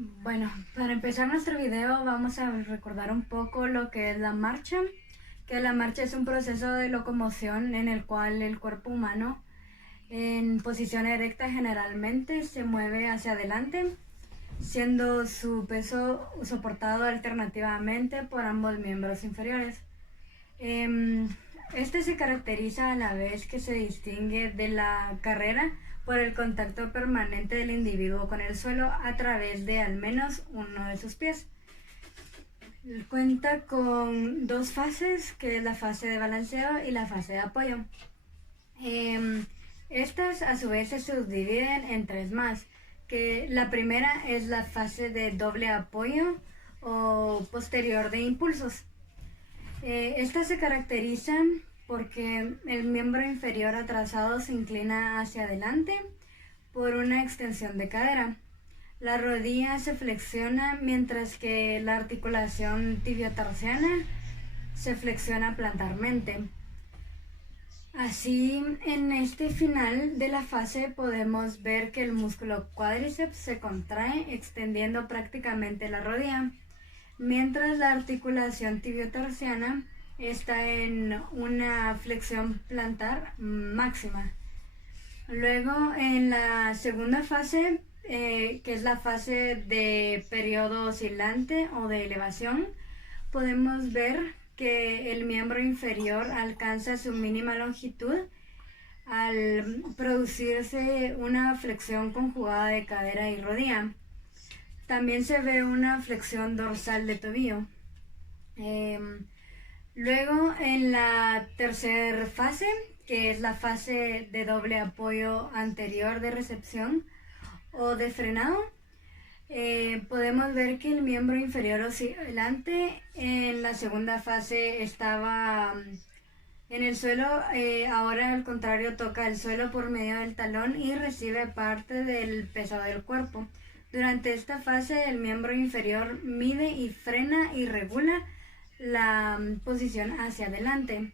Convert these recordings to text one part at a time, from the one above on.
Bueno, para empezar nuestro video vamos a recordar un poco lo que es la marcha, que la marcha es un proceso de locomoción en el cual el cuerpo humano en posición erecta generalmente se mueve hacia adelante, siendo su peso soportado alternativamente por ambos miembros inferiores. Este se caracteriza a la vez que se distingue de la carrera por el contacto permanente del individuo con el suelo a través de al menos uno de sus pies. Cuenta con dos fases, que es la fase de balanceo y la fase de apoyo. Estas a su vez se subdividen en tres más, que la primera es la fase de doble apoyo o posterior de impulsos. Esta se caracteriza porque el miembro inferior atrasado se inclina hacia adelante por una extensión de cadera. La rodilla se flexiona mientras que la articulación tibiotarsiana se flexiona plantarmente. Así, en este final de la fase podemos ver que el músculo cuádriceps se contrae extendiendo prácticamente la rodilla, mientras la articulación tibiotarsiana está en una flexión plantar máxima. Luego, en la segunda fase, que es la fase de periodo oscilante o de elevación, podemos ver que el miembro inferior alcanza su mínima longitud al producirse una flexión conjugada de cadera y rodilla. También se ve una flexión dorsal de tobillo. Luego, en la tercera fase, que es la fase de doble apoyo anterior de recepción o de frenado, podemos ver que el miembro inferior oscilante en la segunda fase estaba en el suelo, ahora al contrario toca el suelo por medio del talón y recibe parte del peso del cuerpo. Durante esta fase el miembro inferior mide y frena y regula la posición hacia adelante.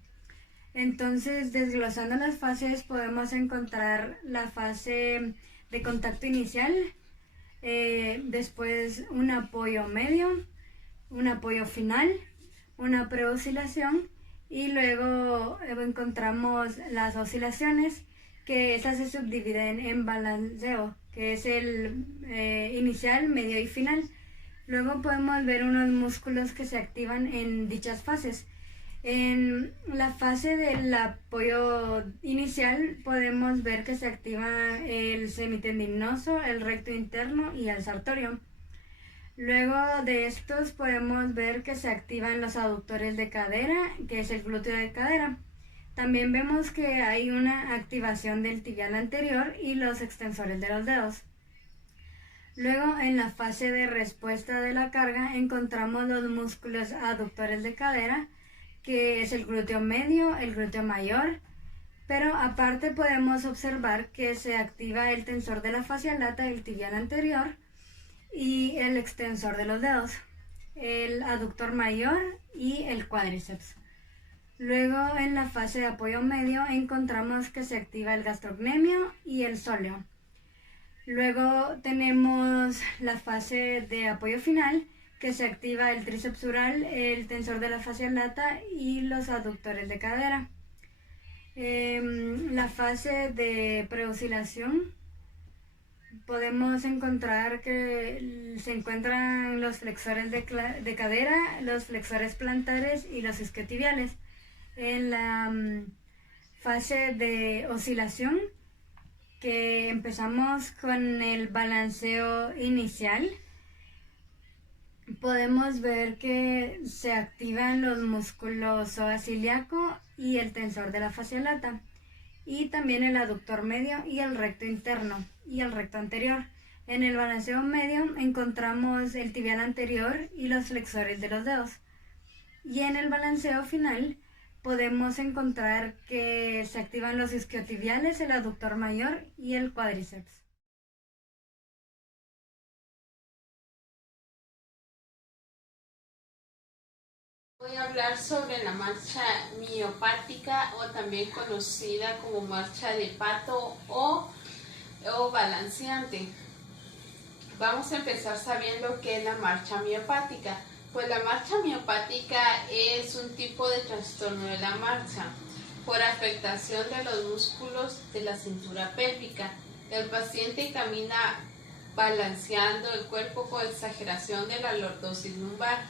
Entonces, desglosando las fases, podemos encontrar la fase de contacto inicial, después un apoyo medio, un apoyo final, una preoscilación y luego encontramos las oscilaciones, que estas se subdividen en balanceo, que es el inicial, medio y final. Luego podemos ver unos músculos que se activan en dichas fases. En la fase del apoyo inicial podemos ver que se activa el semitendinoso, el recto interno y el sartorio. Luego de estos podemos ver que se activan los aductores de cadera, que es el glúteo de cadera. También vemos que hay una activación del tibial anterior y los extensores de los dedos. Luego, en la fase de respuesta de la carga, encontramos los músculos aductores de cadera, que es el glúteo medio, el glúteo mayor, pero aparte podemos observar que se activa el tensor de la fascia lata, el tibial anterior y el extensor de los dedos, el aductor mayor y el cuádriceps. Luego, en la fase de apoyo medio, encontramos que se activa el gastrocnemio y el sóleo. Luego tenemos la fase de apoyo final, que se activa el tríceps sural, el tensor de la fascia lata y los aductores de cadera. La fase de preoscilación, podemos encontrar que se encuentran los flexores de cadera, los flexores plantares y los isquiotibiales. En la fase de oscilación, que empezamos con el balanceo inicial, podemos ver que se activan los músculos psoas ilíaco y el tensor de la fascia lata, y también el aductor medio y el recto interno y el recto anterior. En el balanceo medio encontramos el tibial anterior y los flexores de los dedos. Y en el balanceo final podemos encontrar que se activan los isquiotibiales, el aductor mayor y el cuádriceps. Voy a hablar sobre la marcha miopática, o también conocida como marcha de pato o balanceante. Vamos a empezar sabiendo qué es la marcha miopática. Pues la marcha miopática es un tipo de trastorno de la marcha por afectación de los músculos de la cintura pélvica. El paciente camina balanceando el cuerpo con exageración de la lordosis lumbar.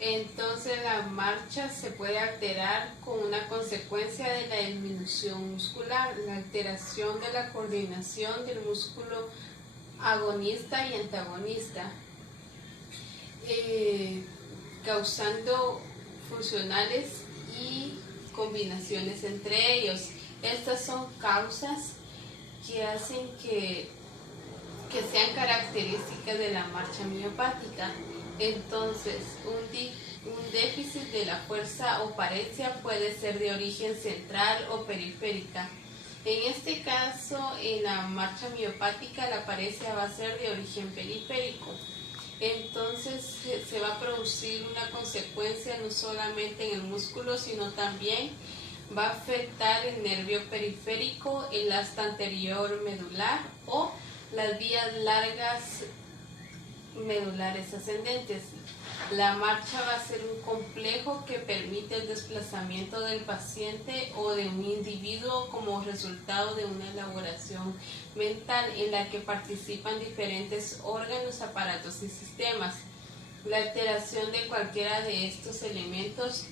Entonces la marcha se puede alterar con una consecuencia de la disminución muscular, la alteración de la coordinación del músculo agonista y antagonista, causando funcionales y combinaciones entre ellos. Estas son causas que hacen que sean características de la marcha miopática. Entonces, un déficit de la fuerza o paresia puede ser de origen central o periférica. En este caso, en la marcha miopática, la paresia va a ser de origen periférico. Entonces, se va a producir una consecuencia no solamente en el músculo, sino también va a afectar el nervio periférico, el asta anterior medular o las vías largas medulares ascendentes. La marcha va a ser un complejo que permite el desplazamiento del paciente o de un individuo como resultado de una elaboración mental en la que participan diferentes órganos, aparatos y sistemas. La alteración de cualquiera de estos elementos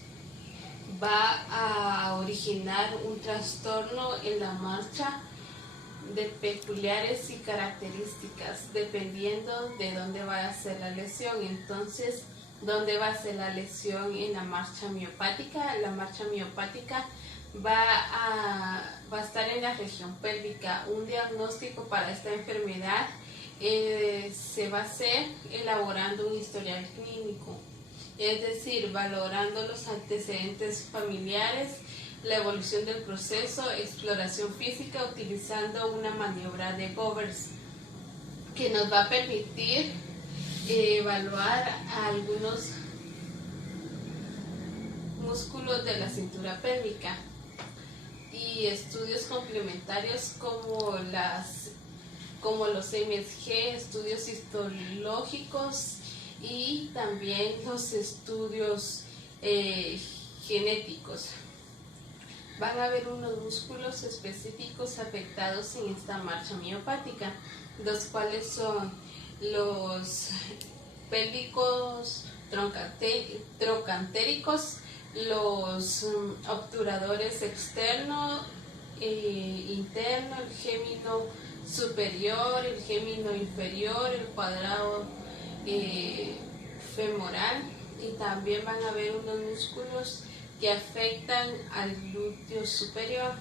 va a originar un trastorno en la marcha de peculiares y características dependiendo de dónde va a ser la lesión. Entonces, ¿dónde va a ser la lesión en la marcha miopática? La marcha miopática va a estar en la región pélvica. Un diagnóstico para esta enfermedad se va a hacer elaborando un historial clínico, es decir, valorando los antecedentes familiares, la evolución del proceso, exploración física utilizando una maniobra de Bowers que nos va a permitir evaluar algunos músculos de la cintura pélvica y estudios complementarios como los MSG, estudios histológicos y también los estudios genéticos. Van a haber unos músculos específicos afectados en esta marcha miopática, los cuales son los pélvicos trocantéricos, los obturadores externo e interno, el gémino superior, el gémino inferior, el cuadrado femoral, y también van a haber unos músculos que afectan al glúteo superior,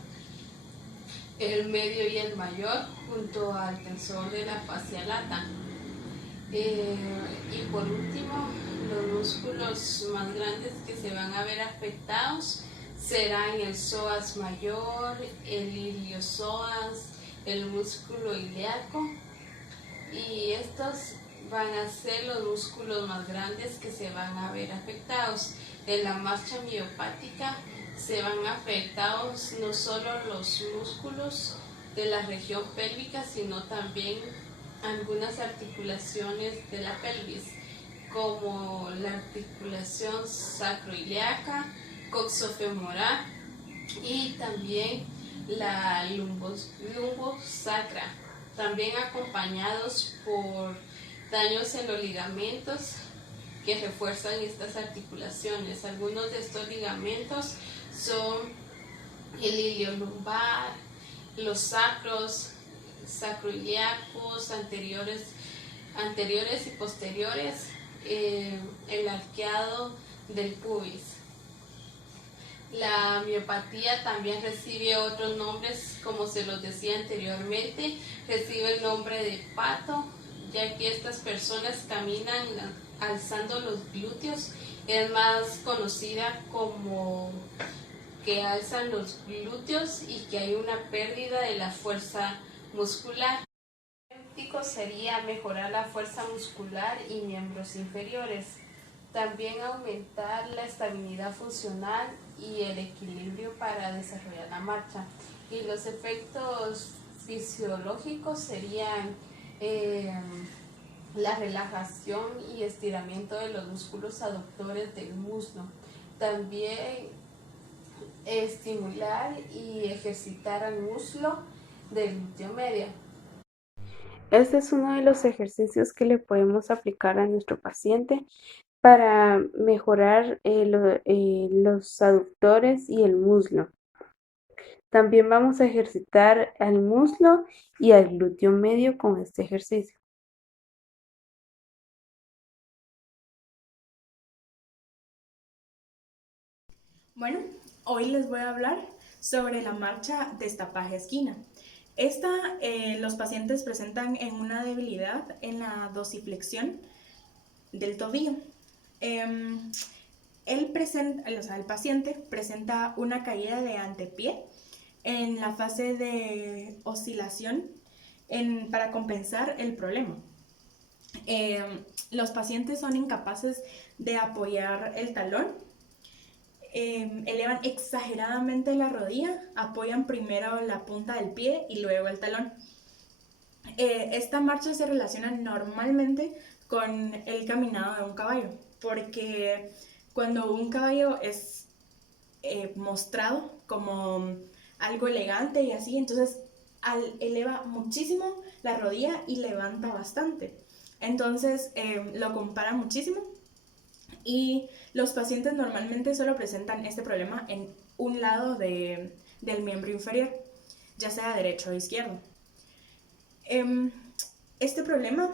el medio y el mayor, junto al tensor de la fascia lata. Y por último, los músculos más grandes que se van a ver afectados serán el psoas mayor, el iliosoas, el músculo ilíaco, y estos van a ser los músculos más grandes que se van a ver afectados. En la marcha miopática se van afectados no solo los músculos de la región pélvica, sino también algunas articulaciones de la pelvis, como la articulación sacroiliaca, coxofemoral y también la lumbosacra, también acompañados por daños en los ligamentos que refuerzan estas articulaciones. Algunos de estos ligamentos son el iliolumbar, los sacros, sacroiliacos, anteriores y posteriores, el arqueado del pubis. La miopatía también recibe otros nombres, como se los decía anteriormente, recibe el nombre de pato, ya que estas personas caminan alzando los glúteos. Es más conocida como que alzan los glúteos y que hay una pérdida de la fuerza muscular. El diagnóstico sería mejorar la fuerza muscular y miembros inferiores. También aumentar la estabilidad funcional y el equilibrio para desarrollar la marcha. Y los efectos fisiológicos serían la relajación y estiramiento de los músculos aductores del muslo. También estimular y ejercitar al muslo del glúteo medio. Este es uno de los ejercicios que le podemos aplicar a nuestro paciente para mejorar los aductores y el muslo. También vamos a ejercitar al muslo y al glúteo medio con este ejercicio. Bueno, hoy les voy a hablar sobre la marcha destapaje-esquina. Los pacientes presentan en una debilidad en la dorsiflexión del tobillo. El paciente presenta una caída de antepié en la fase de oscilación para compensar el problema. Los pacientes son incapaces de apoyar el talón, elevan exageradamente la rodilla, apoyan primero la punta del pie y luego el talón. Esta marcha se relaciona normalmente con el caminado de un caballo, porque cuando un caballo es mostrado como algo elegante y así, entonces eleva muchísimo la rodilla y levanta bastante. Entonces lo compara muchísimo. Y los pacientes normalmente solo presentan este problema en un lado del miembro inferior, ya sea derecho o izquierdo. Este problema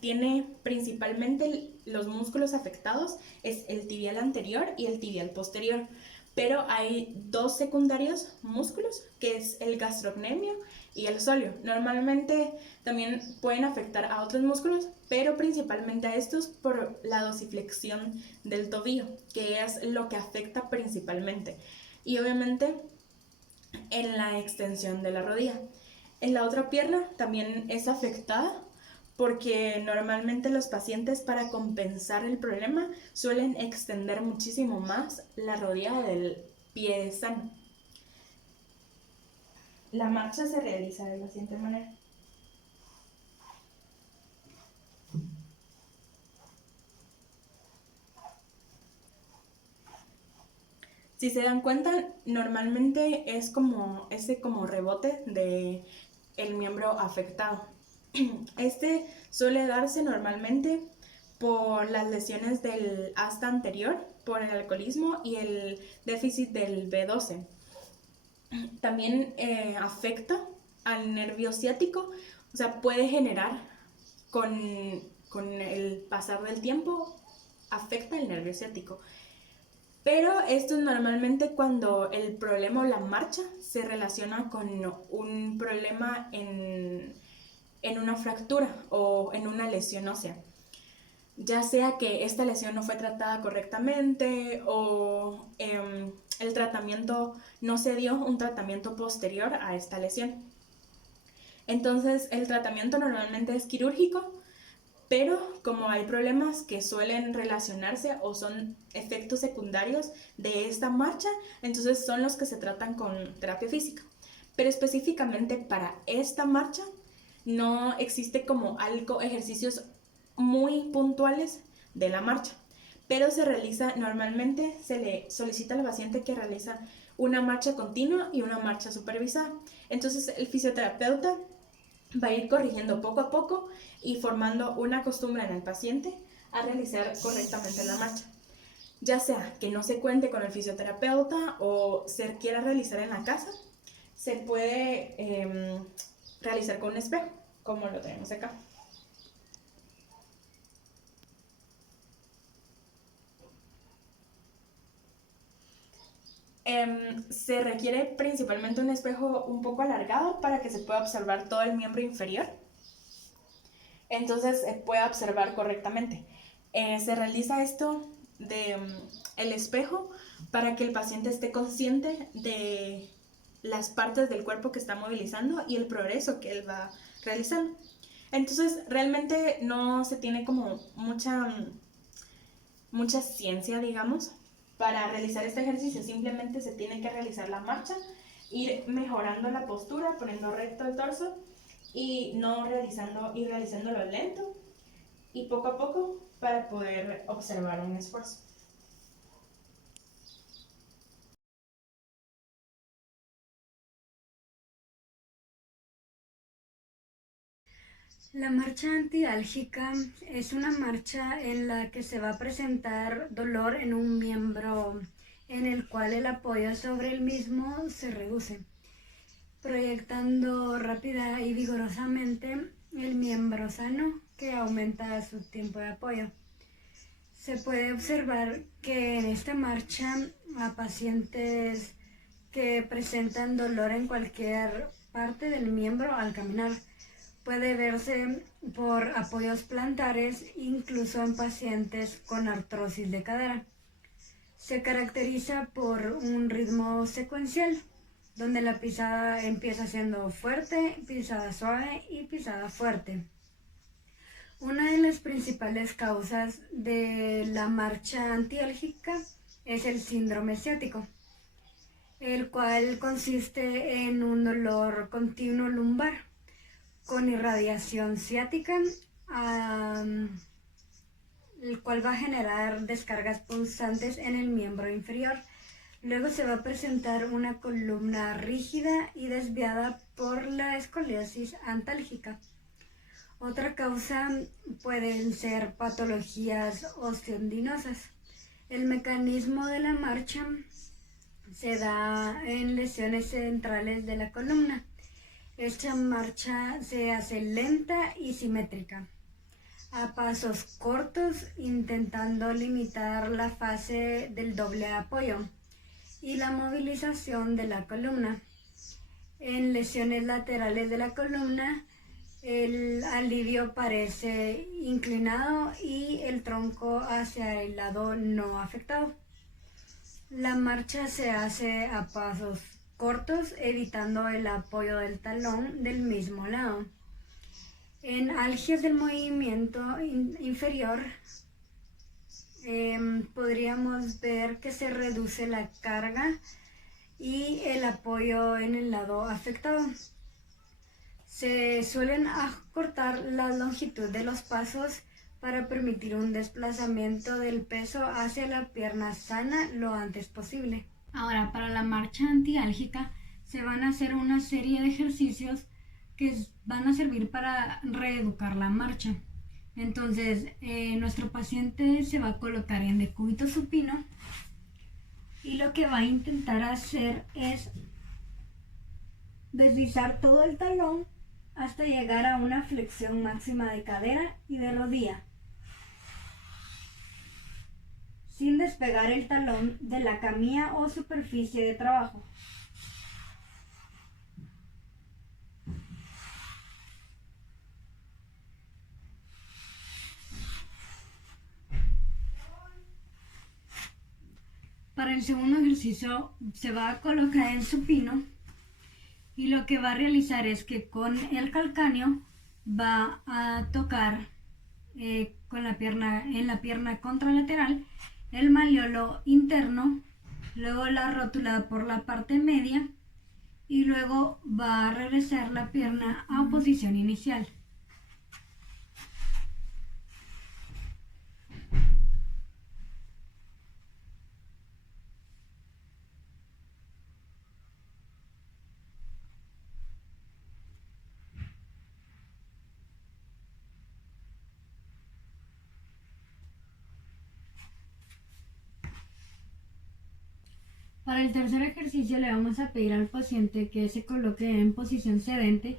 tiene principalmente los músculos afectados, es el tibial anterior y el tibial posterior, pero hay dos secundarios músculos, que es el gastrocnemio y el sóleo. Normalmente también pueden afectar a otros músculos, pero principalmente a estos por la dorsiflexión del tobillo, que es lo que afecta principalmente. Y obviamente en la extensión de la rodilla. En la otra pierna también es afectada porque normalmente los pacientes, para compensar el problema, suelen extender muchísimo más la rodilla del pie sano. La marcha se realiza de la siguiente manera. Si se dan cuenta, normalmente es como rebote de el miembro afectado. Este suele darse normalmente por las lesiones del asta anterior, por el alcoholismo y el déficit del B12. También afecta al nervio ciático, o sea, puede generar con el pasar del tiempo, afecta el nervio ciático. Pero esto es normalmente cuando el problema o la marcha se relaciona con un problema en una fractura o en una lesión ósea. Ya sea que esta lesión no fue tratada correctamente o el tratamiento no se dio un tratamiento posterior a esta lesión. Entonces el tratamiento normalmente es quirúrgico, pero como hay problemas que suelen relacionarse o son efectos secundarios de esta marcha, entonces son los que se tratan con terapia física. Pero específicamente para esta marcha no existe como ejercicios muy puntuales de la marcha, pero se realiza normalmente, se le solicita al paciente que realiza una marcha continua y una marcha supervisada. Entonces el fisioterapeuta va a ir corrigiendo poco a poco y formando una costumbre en el paciente a realizar correctamente la marcha. Ya sea que no se cuente con el fisioterapeuta o se quiera realizar en la casa, se puede realizar con un espejo, como lo tenemos acá. Se requiere principalmente un espejo un poco alargado para que se pueda observar todo el miembro inferior. Entonces se puede observar correctamente. Se realiza esto el espejo para que el paciente esté consciente de las partes del cuerpo que está movilizando y el progreso que él va realizando. Entonces realmente no se tiene como mucha ciencia, digamos, para realizar este ejercicio. Simplemente se tiene que realizar la marcha, ir mejorando la postura, poniendo recto el torso y no ir realizándolo lento y poco a poco para poder observar un esfuerzo. La marcha antiálgica es una marcha en la que se va a presentar dolor en un miembro en el cual el apoyo sobre el mismo se reduce, proyectando rápida y vigorosamente el miembro sano que aumenta su tiempo de apoyo. Se puede observar que en esta marcha a pacientes que presentan dolor en cualquier parte del miembro al caminar puede verse por apoyos plantares, incluso en pacientes con artrosis de cadera. Se caracteriza por un ritmo secuencial, donde la pisada empieza siendo fuerte, pisada suave y pisada fuerte. Una de las principales causas de la marcha antiálgica es el síndrome ciático, el cual consiste en un dolor continuo lumbar con irradiación ciática, el cual va a generar descargas punzantes en el miembro inferior. Luego se va a presentar una columna rígida y desviada por la escoliosis antálgica. Otra causa pueden ser patologías osteoendinosas. El mecanismo de la marcha se da en lesiones centrales de la columna. Esta marcha se hace lenta y simétrica, a pasos cortos, intentando limitar la fase del doble apoyo y la movilización de la columna. En lesiones laterales de la columna, el alivio parece inclinado y el tronco hacia el lado no afectado. La marcha se hace a pasos cortos, evitando el apoyo del talón del mismo lado. En algias del movimiento inferior, podríamos ver que se reduce la carga y el apoyo en el lado afectado. Se suelen acortar la longitud de los pasos para permitir un desplazamiento del peso hacia la pierna sana lo antes posible. Ahora, para la marcha antiálgica se van a hacer una serie de ejercicios que van a servir para reeducar la marcha. Entonces, nuestro paciente se va a colocar en decúbito supino y lo que va a intentar hacer es deslizar todo el talón hasta llegar a una flexión máxima de cadera y de rodilla, sin despegar el talón de la camilla o superficie de trabajo. Para el segundo ejercicio se va a colocar en supino y lo que va a realizar es que con el calcáneo va a tocar en la pierna contralateral el malleolo interno, luego la rótula por la parte media y luego va a regresar la pierna a posición inicial. Para el tercer ejercicio le vamos a pedir al paciente que se coloque en posición sedente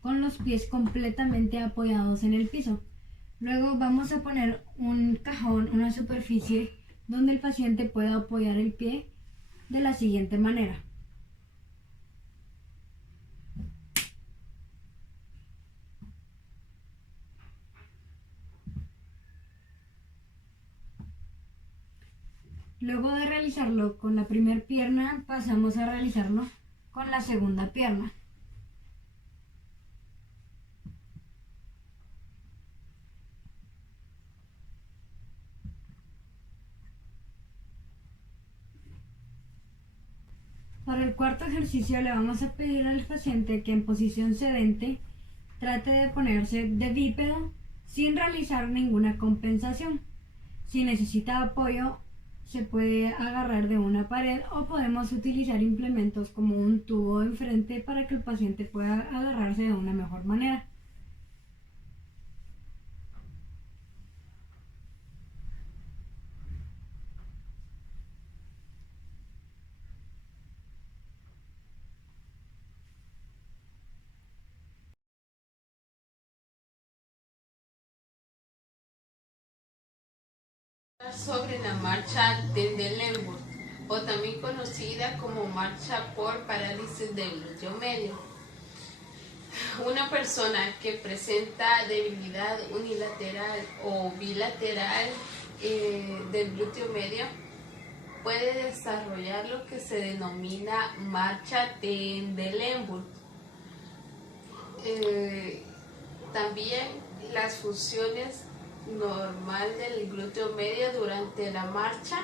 con los pies completamente apoyados en el piso. Luego vamos a poner un cajón, una superficie donde el paciente pueda apoyar el pie de la siguiente manera. Luego de realizarlo con la primera pierna, pasamos a realizarlo con la segunda pierna. Para el cuarto ejercicio le vamos a pedir al paciente que en posición sedente trate de ponerse de bípedo sin realizar ninguna compensación. Si necesita apoyo, se puede agarrar de una pared o podemos utilizar implementos como un tubo enfrente para que el paciente pueda agarrarse de una mejor manera. Sobre la marcha Trendelenburg, o también conocida como marcha por parálisis del glúteo medio. Una persona que presenta debilidad unilateral o bilateral del glúteo medio puede desarrollar lo que se denomina marcha Trendelenburg. También las funciones normal del glúteo medio durante la marcha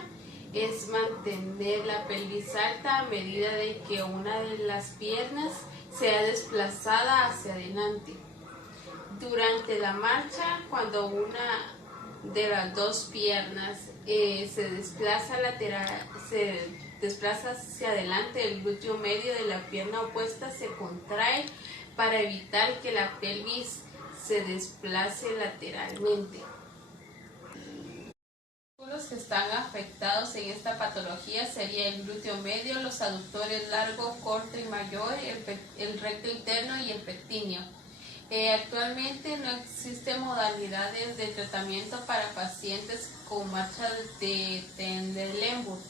es mantener la pelvis alta a medida de que una de las piernas sea desplazada hacia adelante. Durante la marcha, cuando una de las dos piernas se desplaza hacia adelante, el glúteo medio de la pierna opuesta se contrae para evitar que la pelvis se desplace lateralmente. Los que están afectados en esta patología sería el glúteo medio, los aductores largo, corto y mayor, el recto interno y el pectíneo. Actualmente no existen modalidades de tratamiento para pacientes con marcha de Trendelenburg.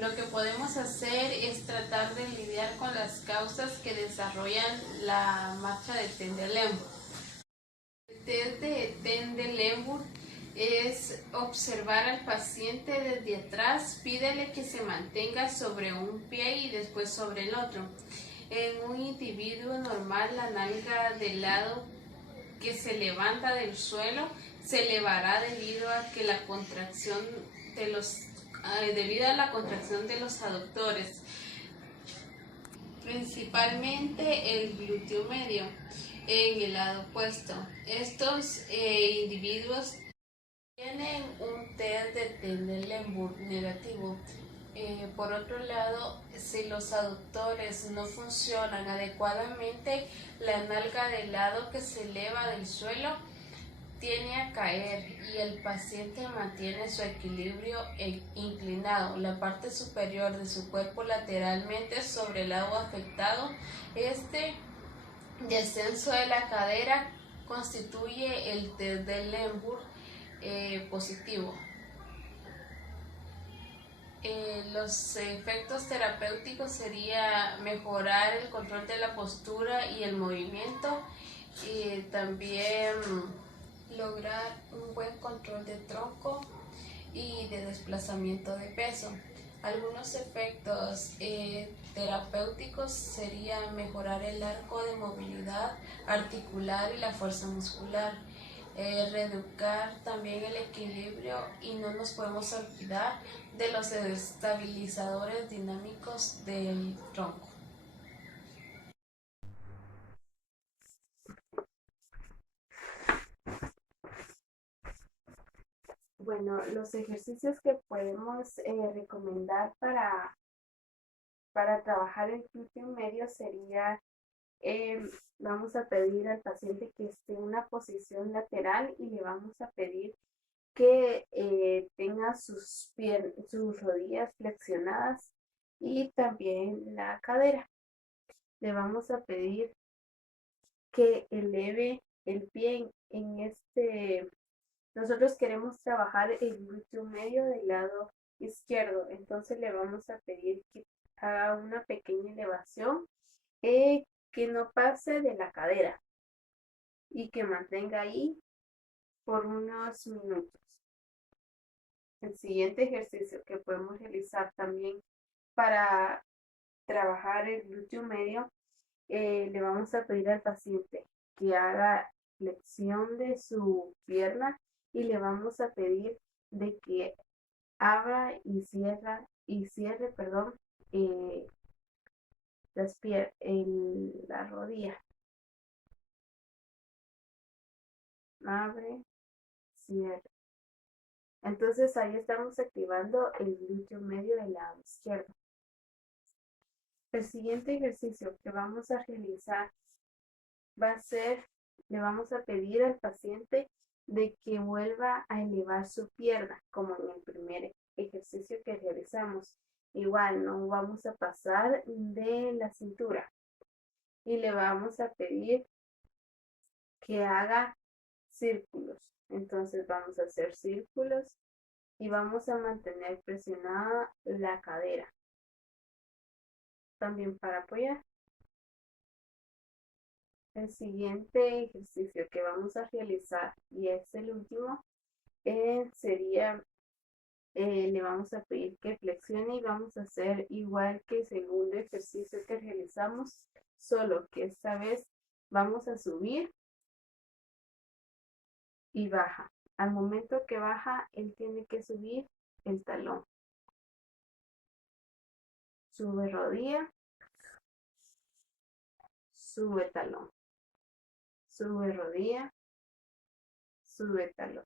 Lo que podemos hacer es tratar de lidiar con las causas que desarrollan la marcha de Trendelenburg. El test de Trendelenburg es observar al paciente desde atrás, pídele que se mantenga sobre un pie y después sobre el otro. En un individuo normal, la nalga del lado que se levanta del suelo se elevará debido a la contracción de los aductores, principalmente el glúteo medio, en el lado opuesto. Estos individuos tienen un test de Trendelenburg negativo. Por otro lado, si los aductores no funcionan adecuadamente, la nalga del lado que se eleva del suelo tiende a caer y el paciente mantiene su equilibrio inclinado, la parte superior de su cuerpo lateralmente sobre el lado afectado. Este descenso de la cadera constituye el Trendelenburg positivo. Los efectos terapéuticos sería mejorar el control de la postura y el movimiento y también lograr un buen control de tronco y de desplazamiento de peso. Algunos efectos terapéuticos serían mejorar el arco de movilidad articular y la fuerza muscular, reeducar también el equilibrio y no nos podemos olvidar de los estabilizadores dinámicos del tronco. Bueno, los ejercicios que podemos recomendar para trabajar el glúteo medio sería, vamos a pedir al paciente que esté en una posición lateral y le vamos a pedir que tenga sus rodillas flexionadas y también la cadera. Le vamos a pedir que eleve el pie en este. Nosotros queremos trabajar el glúteo medio del lado izquierdo, entonces le vamos a pedir que haga una pequeña elevación que no pase de la cadera y que mantenga ahí por unos minutos. El siguiente ejercicio que podemos realizar también para trabajar el glúteo medio, le vamos a pedir al paciente que haga flexión de su pierna y le vamos a pedir de que abra y cierre, perdón, la rodilla. abre, cierra. Entonces ahí estamos activando el glúteo medio del lado izquierdo. El siguiente ejercicio que vamos a realizar va a ser, le vamos a pedir al paciente de que vuelva a elevar su pierna, como en el primer ejercicio que realizamos. Igual, no vamos a pasar de la cintura. Y le vamos a pedir que haga círculos. Entonces vamos a hacer círculos y vamos a mantener presionada la cadera. También para apoyar. El siguiente ejercicio que vamos a realizar, y es el último, sería, le vamos a pedir que flexione y vamos a hacer igual que el segundo ejercicio que realizamos, solo que esta vez vamos a subir y baja. Al momento que baja, él tiene que subir el talón. Sube rodilla, sube talón. Sube rodilla, sube talón.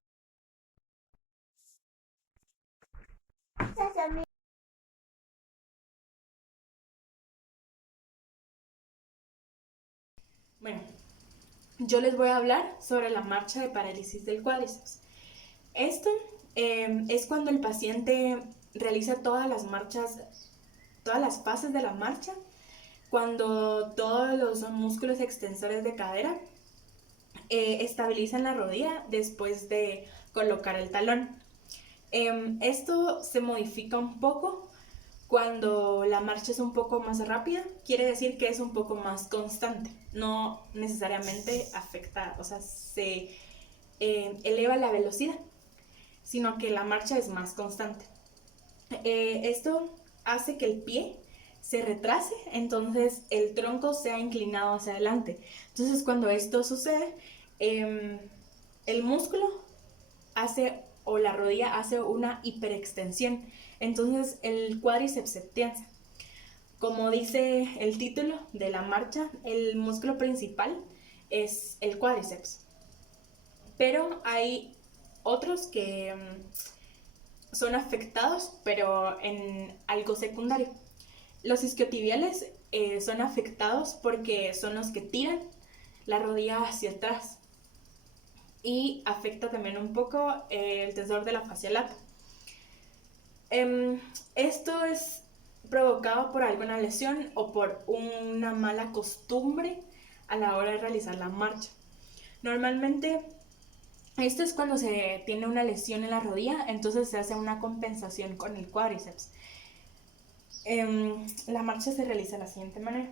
Bueno, yo les voy a hablar sobre la marcha de parálisis del cuádriceps. Esto es cuando el paciente realiza todas las marchas, todas las fases de la marcha, cuando todos los músculos extensores de cadera estabilizan la rodilla después de colocar el talón. Esto se modifica un poco cuando la marcha es un poco más rápida, quiere decir que es un poco más constante, no necesariamente afecta, o sea, se eleva la velocidad, sino que la marcha es más constante. Esto hace que el pie se retrase, entonces el tronco sea inclinado hacia adelante. Entonces cuando esto sucede, el músculo hace, o la rodilla hace una hiperextensión, entonces el cuádriceps se tensa. Como dice el título de la marcha, el músculo principal es el cuádriceps, pero hay otros que son afectados, pero en algo secundario. Los isquiotibiales son afectados porque son los que tiran la rodilla hacia atrás y afecta también un poco el tensor de la fascia lata. Esto es provocado por alguna lesión o por una mala costumbre a la hora de realizar la marcha. Normalmente esto es cuando se tiene una lesión en la rodilla, entonces se hace una compensación con el cuádriceps. La marcha se realiza de la siguiente manera.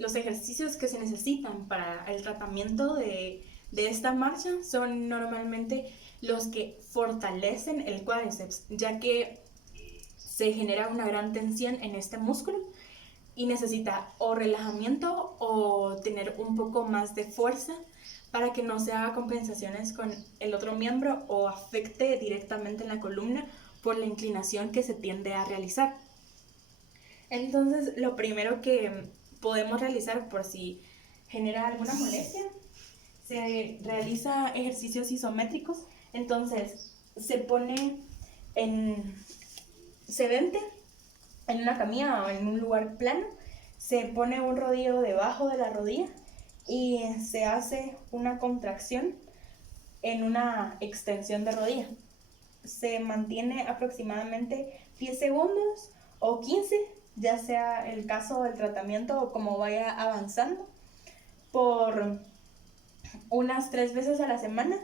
Los ejercicios que se necesitan para el tratamiento de esta marcha son normalmente los que fortalecen el cuádriceps, ya que se genera una gran tensión en este músculo y necesita o relajamiento o tener un poco más de fuerza para que no se haga compensaciones con el otro miembro o afecte directamente en la columna por la inclinación que se tiende a realizar. Entonces, lo primero que podemos realizar por si genera alguna molestia, se realiza ejercicios isométricos. Entonces, se pone sedente en una camilla o en un lugar plano, se pone un rodillo debajo de la rodilla y se hace una contracción en una extensión de rodilla. Se mantiene aproximadamente 10 segundos o 15, ya sea el caso del tratamiento o como vaya avanzando, por unas 3 veces a la semana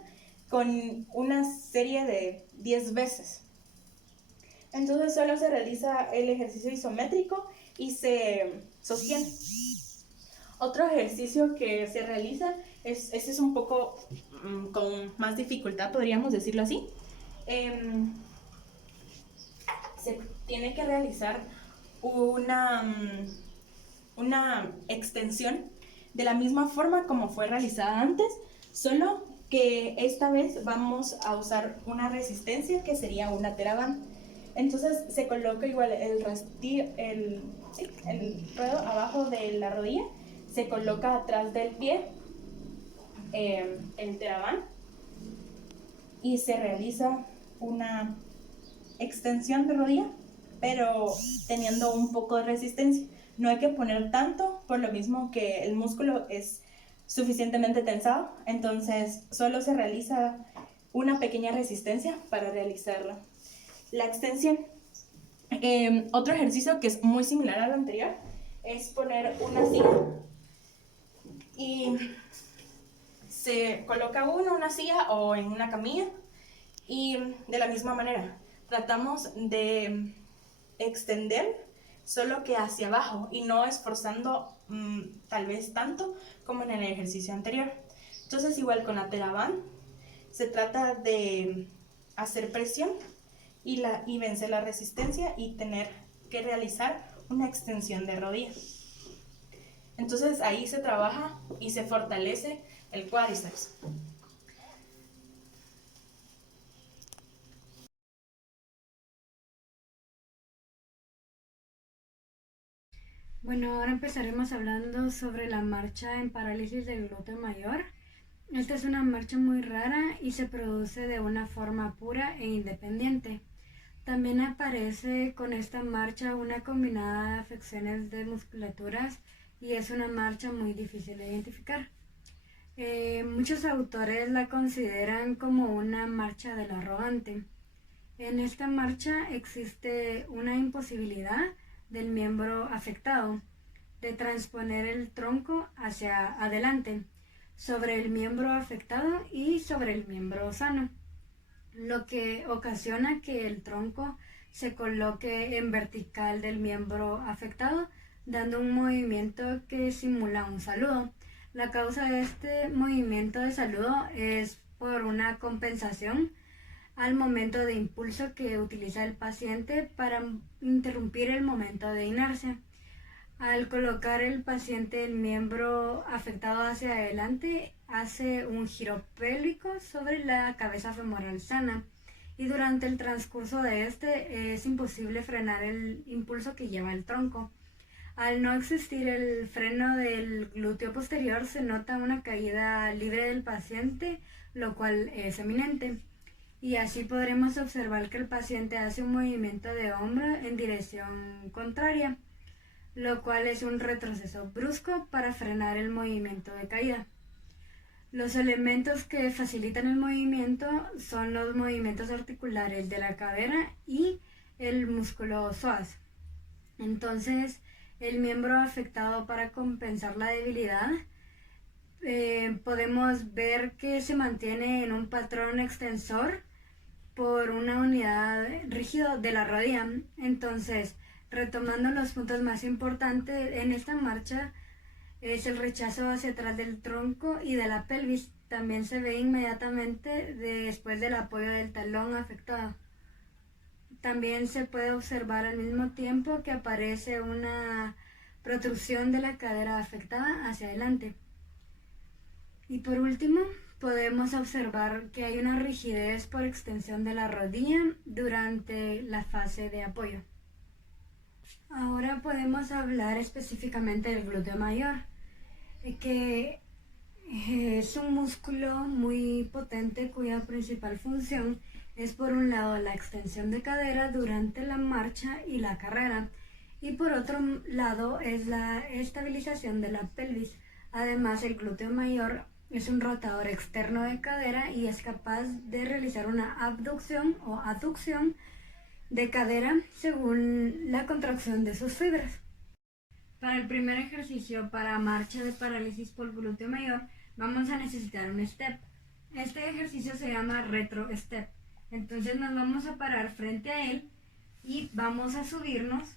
con una serie de 10 veces. Entonces solo se realiza el ejercicio isométrico y se sostiene. Otro ejercicio que se realiza, ese es un poco con más dificultad, podríamos decirlo así. Se tiene que realizar una extensión de la misma forma como fue realizada antes, solo que esta vez vamos a usar una resistencia que sería una TheraBand. Entonces se coloca igual el ruedo abajo de la rodilla, se coloca atrás del pie el TheraBand y se realiza una extensión de rodilla, pero teniendo un poco de resistencia. No hay que poner tanto, por lo mismo que el músculo es suficientemente tensado, entonces solo se realiza una pequeña resistencia para realizar la extensión. Otro ejercicio que es muy similar al anterior es poner una silla y se coloca una silla o en una camilla y de la misma manera tratamos de extender solo que hacia abajo y no esforzando tal vez tanto como en el ejercicio anterior. Entonces igual con la TheraBand se trata de hacer presión y vencer la resistencia y tener que realizar una extensión de rodilla. Entonces ahí se trabaja y se fortalece el cuádriceps. Bueno, ahora empezaremos hablando sobre la marcha en parálisis del glúteo mayor. Esta es una marcha muy rara y se produce de una forma pura e independiente. También aparece con esta marcha una combinada de afecciones de musculaturas y es una marcha muy difícil de identificar. Muchos autores la consideran como una marcha del arrogante. En esta marcha existe una imposibilidad del miembro afectado de transponer el tronco hacia adelante sobre el miembro afectado y sobre el miembro sano, lo que ocasiona que el tronco se coloque en vertical del miembro afectado, dando un movimiento que simula un saludo. La causa de este movimiento de saludo es por una compensación al momento de impulso que utiliza el paciente para interrumpir el momento de inercia. Al colocar el paciente el miembro afectado hacia adelante, hace un giro pélvico sobre la cabeza femoral sana y durante el transcurso de este es imposible frenar el impulso que lleva el tronco. Al no existir el freno del glúteo posterior, se nota una caída libre del paciente, lo cual es eminente. Y así podremos observar que el paciente hace un movimiento de hombro en dirección contraria, lo cual es un retroceso brusco para frenar el movimiento de caída. Los elementos que facilitan el movimiento son los movimientos articulares de la cadera y el músculo psoas. Entonces, el miembro afectado, para compensar la debilidad, podemos ver que se mantiene en un patrón extensor por una unidad rígido de la rodilla. Entonces, retomando los puntos más importantes en esta marcha, es el rechazo hacia atrás del tronco y de la pelvis. También se ve inmediatamente después del apoyo del talón afectado. También se puede observar al mismo tiempo que aparece una protrusión de la cadera afectada hacia adelante. Y por último, podemos observar que hay una rigidez por extensión de la rodilla durante la fase de apoyo. Ahora podemos hablar específicamente del glúteo mayor, que es un músculo muy potente cuya principal función es por un lado la extensión de cadera durante la marcha y la carrera y por otro lado es la estabilización de la pelvis. Además, el glúteo mayor es un rotador externo de cadera y es capaz de realizar una abducción o aducción de cadera según la contracción de sus fibras. Para el primer ejercicio para marcha de parálisis por glúteo mayor vamos a necesitar un step. Este ejercicio se llama retro step. Entonces nos vamos a parar frente a él y vamos a subirnos,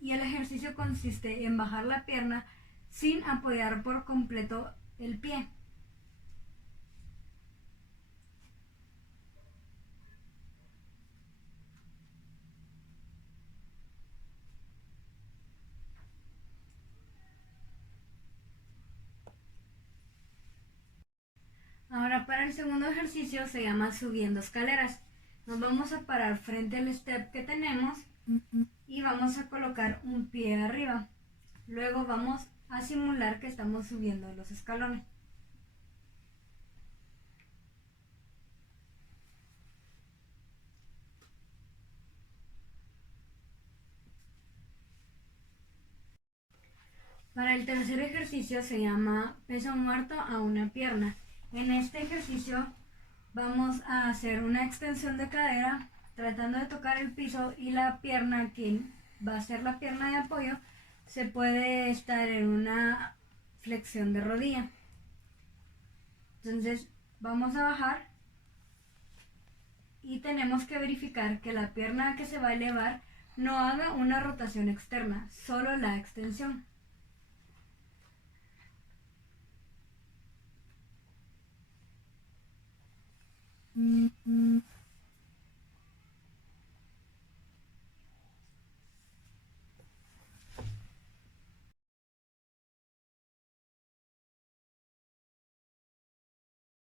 y el ejercicio consiste en bajar la pierna sin apoyar por completo el pie. El segundo ejercicio se llama subiendo escaleras. Nos vamos a parar frente al step que tenemos y vamos a colocar un pie arriba. Luego vamos a simular que estamos subiendo los escalones. Para el tercer ejercicio se llama peso muerto a una pierna. En este ejercicio vamos a hacer una extensión de cadera tratando de tocar el piso, y la pierna que va a ser la pierna de apoyo se puede estar en una flexión de rodilla. Entonces vamos a bajar y tenemos que verificar que la pierna que se va a elevar no haga una rotación externa, solo la extensión.